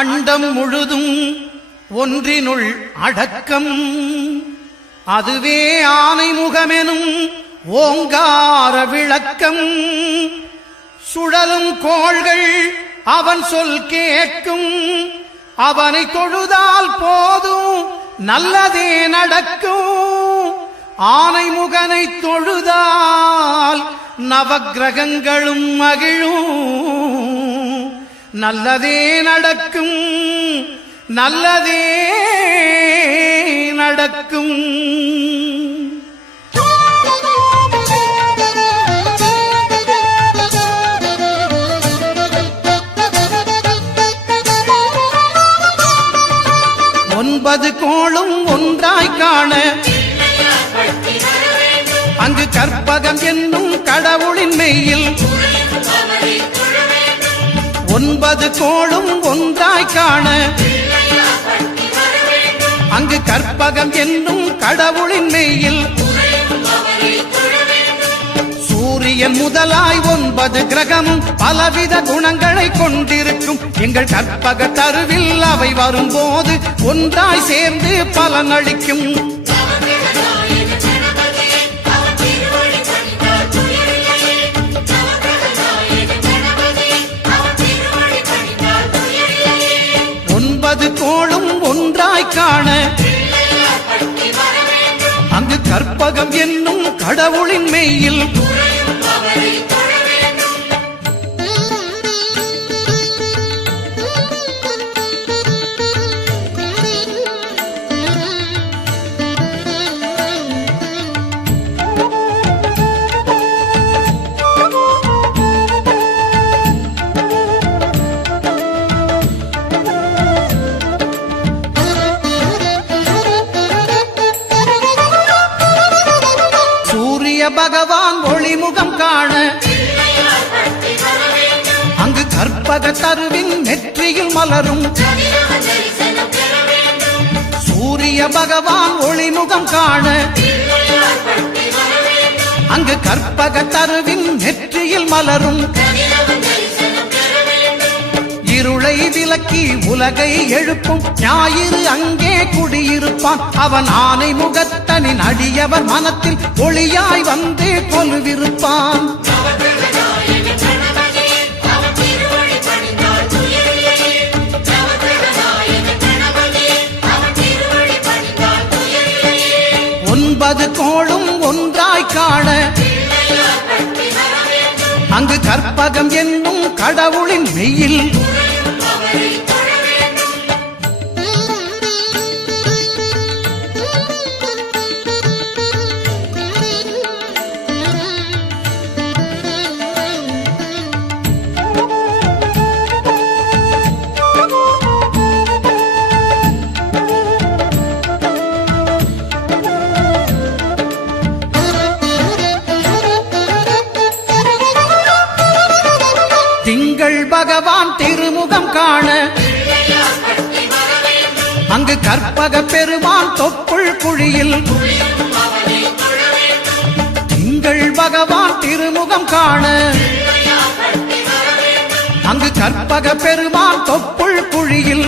அண்டம் முழுதும் ஒன்றினுள் அடக்கம். அதுவே ஆனைமுகமெனும் ஓங்கார விளக்கம். சுழலும் கோள்கள் அவன் சொல் கேட்கும். அவனை தொழுதால் போதும் நல்லதே நடக்கும். ஆனைமுகனை தொழுதால் நவக்கிரகங்களும் மகிழும். நல்லதே நடக்கும், நல்லதே நடக்கும். ஒன்பது கோளும் ஒன்றாய் காண அங்கு கற்பகம் என்னும் கடவுளின் மெய்யில். ஒன்பது கோளும் ஒன்றாய் காண அங்கு கற்பகம் என்னும் கடவுளின் மெய்யில். சூரியன் முதலாய் 9 கிரகமும் பலவித குணங்களை கொண்டிருக்கும். எங்கள் கற்பக தருவில் அவை வரும்போது ஒன்றாய் சேர்ந்து பலனளிக்கும். ஒன்பது கோளும் ஒன்றாய் காண அங்கு கற்பகம் என்னும் கடவுளின் மெய்யில். பகவான் ஒளிமுகம் காண அங்கு கற்பக தருவின் நெற்றியில் மலரும். சூரிய பகவான் ஒளிமுகம் காண அங்கு கற்பக தருவின் நெற்றியில் மலரும். இருளை விலக்கி உலகை எழுப்பும் ஞாயிறு அங்கே குடியிருப்பான். அவன் ஆனை முகத்தனின் அடியவர் மனத்தில் ஒளியாய் வந்து கொலுவிருப்பான். ஒன்பது கோளும் ஒன்றாய் காண அங்கு கற்பகம் என்னும் கடவுளின் மெய்யில். திங்கள் பகவான் திருமுகம் காண அங்கு கற்பக பெருமான் தொப்புள் குழியில். திங்கள் பகவான் திருமுகம் காண அங்கு கற்பக பெருமான் தொப்புள் குழியில்.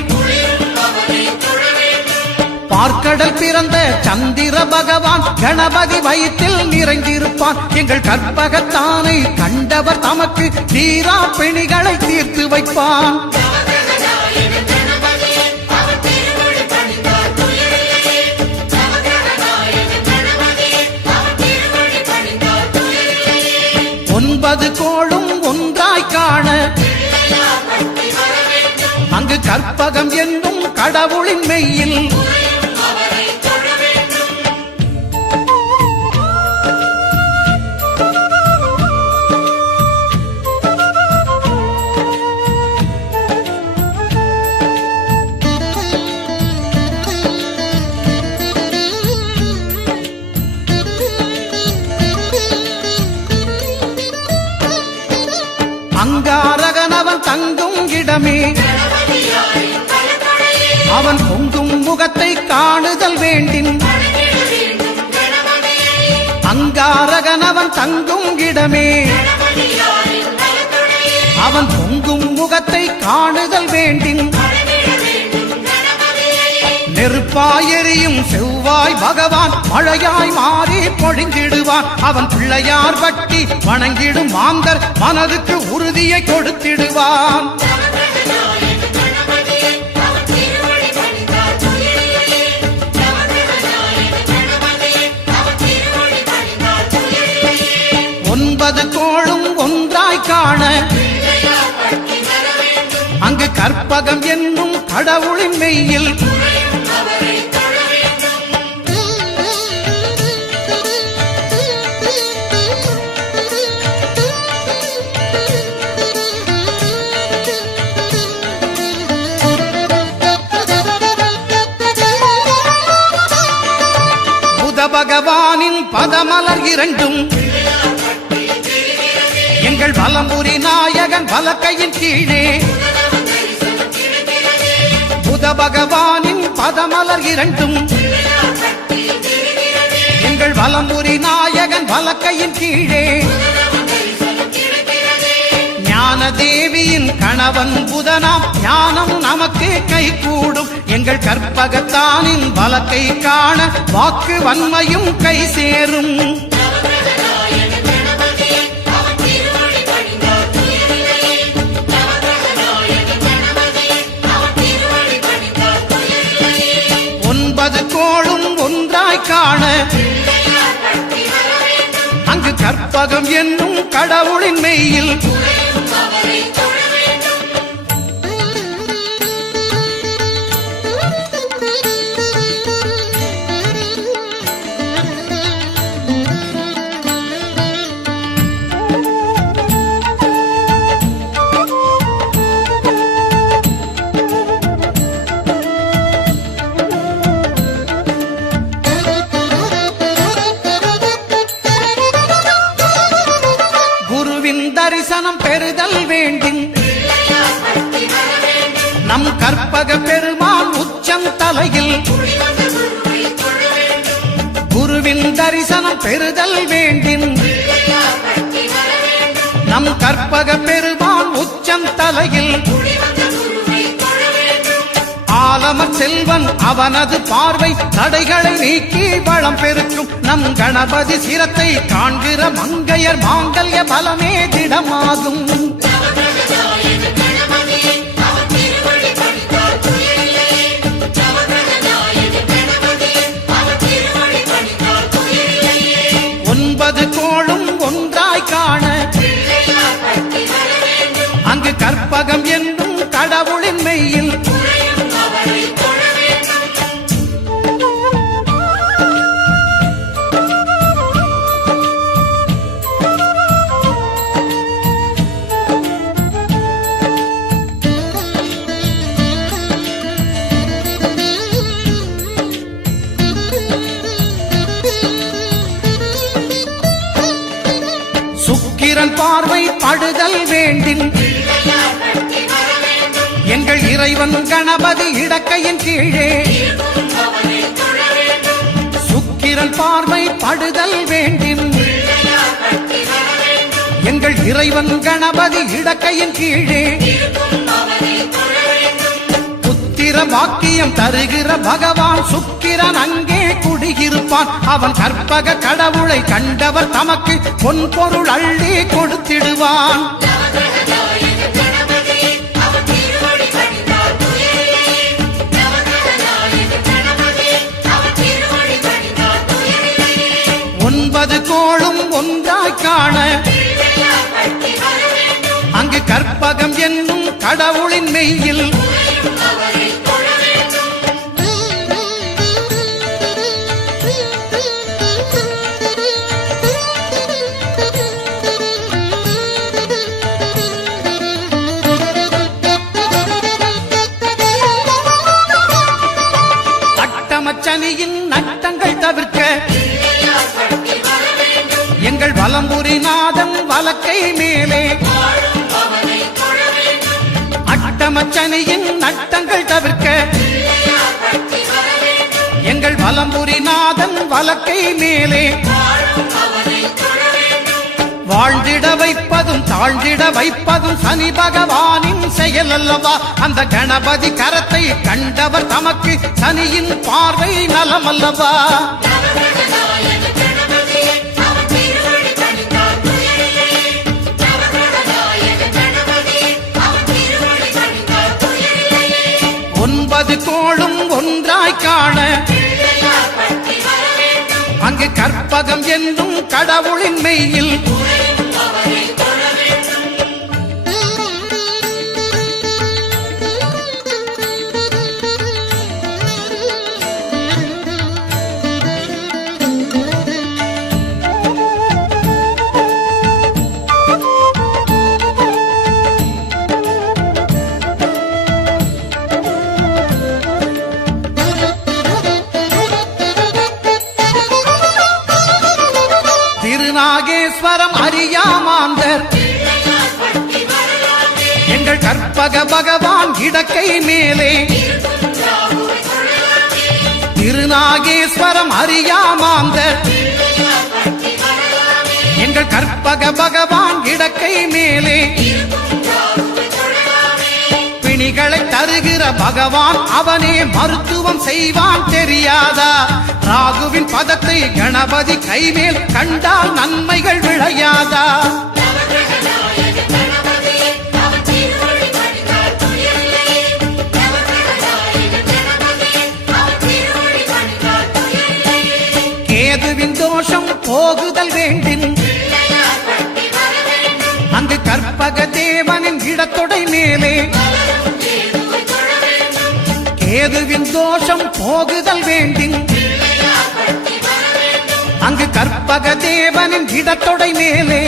பார்க்கடல் பிறந்த சந்திர பகவான் கணபதி வயிற்றில் நிறைந்திருப்பான். எங்கள் கற்பகத்தானை கண்டவர் தமக்கு தீரா பிணிகளை தீர்த்து வைப்பான். ஒன்பது கோளும் ஒன்றாய் காண அங்கு கற்பகம் என்னும் கடவுளின் மெய்யில். அங்காரகனவன் தங்கும் இடமே அவன் பொங்கும் முகத்தை காணுதல் வேண்டின். அங்காரகனவன் தங்கும் இடமே அவன் பொங்கும் முகத்தை காணுதல் வேண்டின். நெருப்பாய் எரியும் செவ்வாய் பகவான் மழையாய் மாறி பொழிந்திடுவான். அவன் பிள்ளையார் பட்டி வணங்கிடும் மாந்தர் மனதுக்கு உறுதியை கொடுத்திடுவான். ஒன்பது கோளும் ஒன்றாய் காண அங்கு கற்பகம் என்னும் கடவுளின் மெய்யில் புத பகவானின் பதமலர் இரண்டும் எங்கள் வலம்புரி நாயகன் வலக்கையின் கீழே புத பகவானின் பதமலர் இரண்டும் எங்கள் வலம்புரி நாயகன் வலக்கையின் கீழே ஞான தேவியின் கணவன் புதனாம் ஞானம் நமக்கு கைகூடும். எங்கள் கற்பகத்தானின் வலக்கை காண வாக்கு வன்மையும் கை சேரும். ஒன்பது கோளும் ஒன்றாய் காண அங்கு கற்பகம் என்னும் கடவுளின் மெய்யில் தரிசனம் பெறுதல் வேண்டும். நம் கற்பக பெருமான் உச்சம் தலையில் குருவின் தரிசனம் பெறுதல் வேண்டும். நம் கற்பக பெருமான் உச்சம் தலையில் ஆலமர் செல்வன் அவனது பார்வை தடைகளை நீக்கி வளம் பெருக்கும். நம் கணபதி சிரத்தை காண்கிற மங்கையர் மாங்கல்ய பலமே திடமாகும். ஒன்பது கோளும் ஒன்றாய் காண அங்கு கற்பகம் என்னும் கடவுளின் மெய்யில் சுக்கிரன் பார்வை படுதல் வேண்டின் எங்கள் இறைவன் கணபதி இடக்கையின் கீழே சுக்கிரன் பார்வை படுதல் வேண்டின் எங்கள் இறைவன் கணபதி இடக்கையின் கீழே புத்திர வாக்கியம் தருகிற பகவான் சுக்கிரன் அங்கே குடியிருப்பான். அவன் கற்பக கடவுளை கண்டவர் தமக்கு பொன் பொருள் அள்ளி கொடுத்திடுவான். ஒன்பது கோளும் ஒன்றாய் காண அங்கு கற்பகம் என்னும் கடவுளின் மெய்யில் அட்டமச்சனியின் நட்டங்கள் தவிர்க்க எங்கள் வலம்புரி நாதன் வலக்கை மேலே அட்டமச்சனியின் நட்டங்கள் தவிர்க்க எங்கள் வலம்புரி நாதன் வலக்கை மேலே வாழ்ந்திட வைப்பதும் தாழ்ந்திட வைப்பதும் சனி பகவானின் செயல் அல்லவா? அந்த கணபதி கரத்தை கண்டவர் தமக்கு சனியின் பார்வை நலமல்லவா? ஒன்பது கோளும் ஒன்றாய் காண அங்கு கற்பகம் என்னும் கடவுளின் மெய்யில் திருநாகேஸ்வரம் அறியாமாந்தர் எங்கள் கற்பக பகவான் இடக்கை மேலே திருநாகேஸ்வரம் அறியாமாந்தர் எங்கள் கற்பக பகவான் இடக்கை மேலே பிணிகளை தருகிற பகவான் அவனே மருத்துவம் செய்வான் தெரியாதா? ராகுவின் பதத்தை கணபதி கைமேல் கண்டால் நன்மைகள் விளையாதா? கேதுவின் தோஷம் போகுதல் வேண்டின் அங்கு கற்பக தேவனின் இடத்தொடை மேலே கேதுவின் தோஷம் போகுதல் வேண்டின் அங்கு கற்பக தேவனின் இடத்தொடை மேலே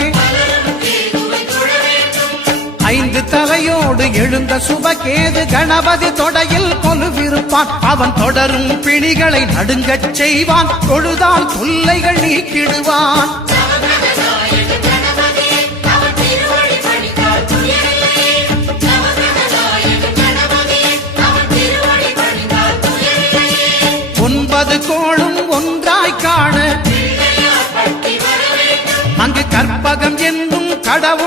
ஐந்து தலையோடு எழுந்த சுபகேது கணபதி தொடையில் கொலுவிருப்பான். அவன் தொடரும் பிணிகளை நடுங்கச் செய்வான். தொழுதால் தொல்லைகள் நீக்கிடுவான். ஒன்பது கோளும் ஒன்றாய் காண அங்கு கற்பகம் என்னும் கடவுள்